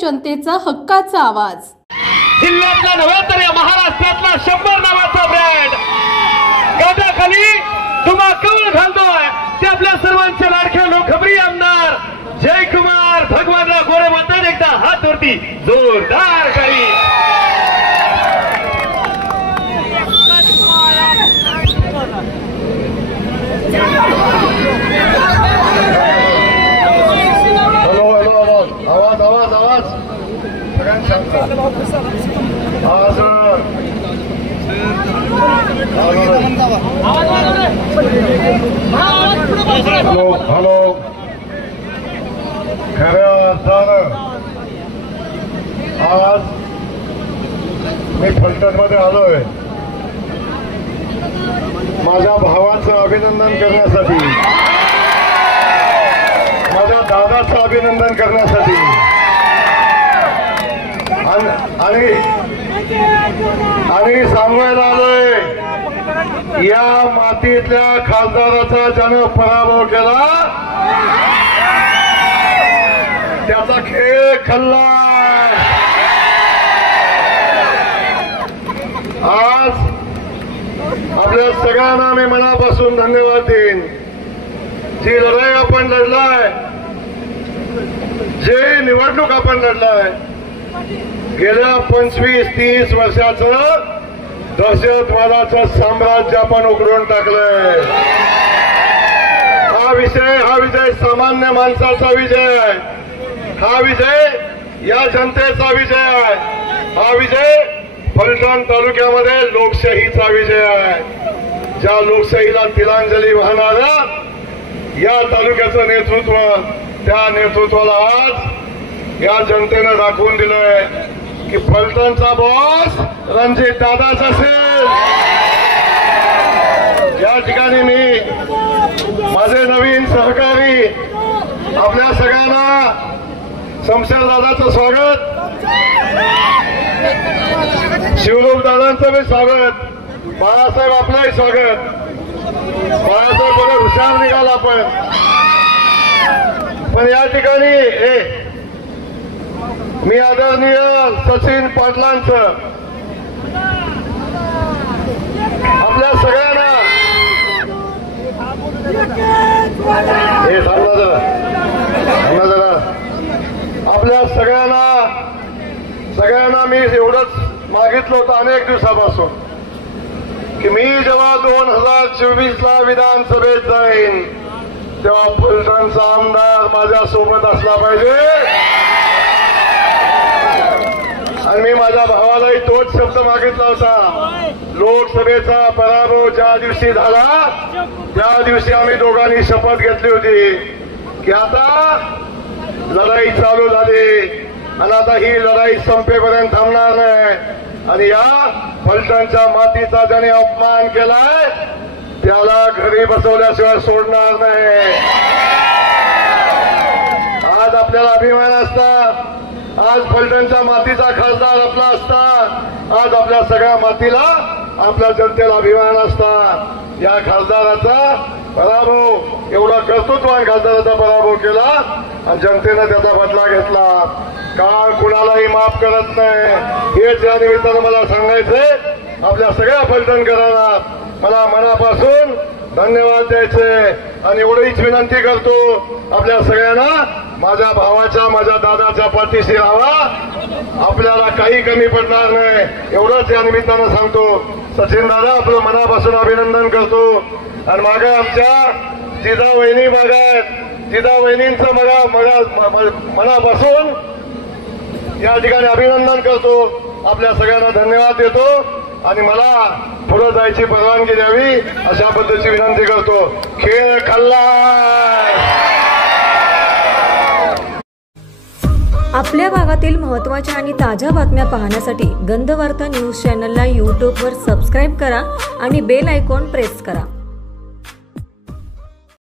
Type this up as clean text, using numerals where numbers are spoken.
जनतेचा हक्काचा आवाज। जिल्ह्यातला नव्हे तर या महाराष्ट्रातला 100 नावाचा ब्रँड गादाखाली धुमाकूळ घालतोय ते आपल्या सर्वांचे लाडके लोकप्रिय आमदार जयकुमार भगवानराव गोरे म्हणतात। एकदा हात वरती जोरदार काही हॅलो खऱ्या अर्थानं आज मी फलटणमध्ये आलोय माझ्या भावाचं अभिनंदन करण्यासाठी, माझ्या दादाचं अभिनंदन करण्यासाठी आणि सांगायला आलोय या मातीतल्या खासदाराचा ज्यानं पराभव केला त्याचा खेळ खल्ला। आज आपल्या सगळ्यांना मी मनापासून धन्यवाद देईन। जी लढाई आपण लढलाय, जे निवडणूक आपण लढलाय, गेल्या 25-30 वर्षाचं दहशतवादाचं साम्राज्य आपण उघडून टाकलंय। हा विजय सामान्य माणसाचा विजय आहे, हा विजय या जनतेचा विजय आहे, हा विजय फलटण तालुक्यामध्ये लोकशाहीचा विजय आहे। ज्या लोकशाहीला तिलांजली वाहणारा या तालुक्याचं नेतृत्व, त्या नेतृत्वाला आज या जनतेनं दाखवून दिलंय की फलटणचा बॉस रणजित दादाच असेल। या ठिकाणी मी माझे नवीन सहकारी आपल्या सगळ्यांना शमशेर दादाचं स्वागत, शिवरूप दादांचं मी स्वागत, बाळासाहेब आपलंही स्वागत। बाळासाहेब बघा हुशार निघाला पण या ठिकाणी मी आदरणीय सचिन पाटलांचं आपल्या सगळ्यांना आपल्या सगळ्यांना मी एवढंच मागितलं होतं अनेक दिवसापासून की मी जेव्हा 2024ला विधानसभेत जाईन तेव्हा फलटणचा आमदार माझ्या सोबत असला पाहिजे। आणि मी माझ्या भावालाही तोच शब्द मागितला होता। लोकसभेचा पराभव ज्या दिवशी झाला त्या दिवशी आम्ही दोघांनी शपथ घेतली होती की आता लढाई चालू झाली आणि आता ही लढाई संपेपर्यंत थांबणार नाही आणि या फलटणच्या मातीचा ज्याने अपमान केलाय त्याला घरी बसवल्याशिवाय सोडणार नाही। आज आपल्याला अभिमान असता, आज फलटणच्या मातीचा खासदार आपला असता, आज आपल्या सगळ्या मातीला, आपल्या जनतेला अभिमान असता। या खासदाराचा पराभव, एवढा कर्तृत्वान खासदाराचा पराभव केला आणि जनतेनं त्याचा बदला घेतला। काळ कुणालाही माफ करत नाही हेच या निमित्तानं मला सांगायचंय। आपल्या सगळ्या फलटणकरांना मला मनापासून धन्यवाद द्यायचे आणि एवढीच विनंती करतो आपल्या सगळ्यांना माझ्या भावाच्या, माझ्या दादाच्या पाठीशी राहा, आपल्याला काही कमी पडणार नाही एवढंच या निमित्तानं सांगतो। सचिन दादा आपलं मनापासून अभिनंदन करतो आणि मागे आमच्या जिजा वहिनी मागे, जिजा वहिनींचं मनापासून या ठिकाणी अभिनंदन करतो, आपल्या सगळ्यांना धन्यवाद देतो आणि मला पुढे जायची परवानगी द्यावी अशा पद्धतीची विनंती करतो। खेळ खल्लास। आपल्या भागातील महत्त्वाच्या आणि ताज्या बातम्या पाहण्यासाठी गंधवार्ता न्यूज चॅनलला यूट्यूबवर सबस्क्राईब करा आणि बेल आयकॉन प्रेस करा।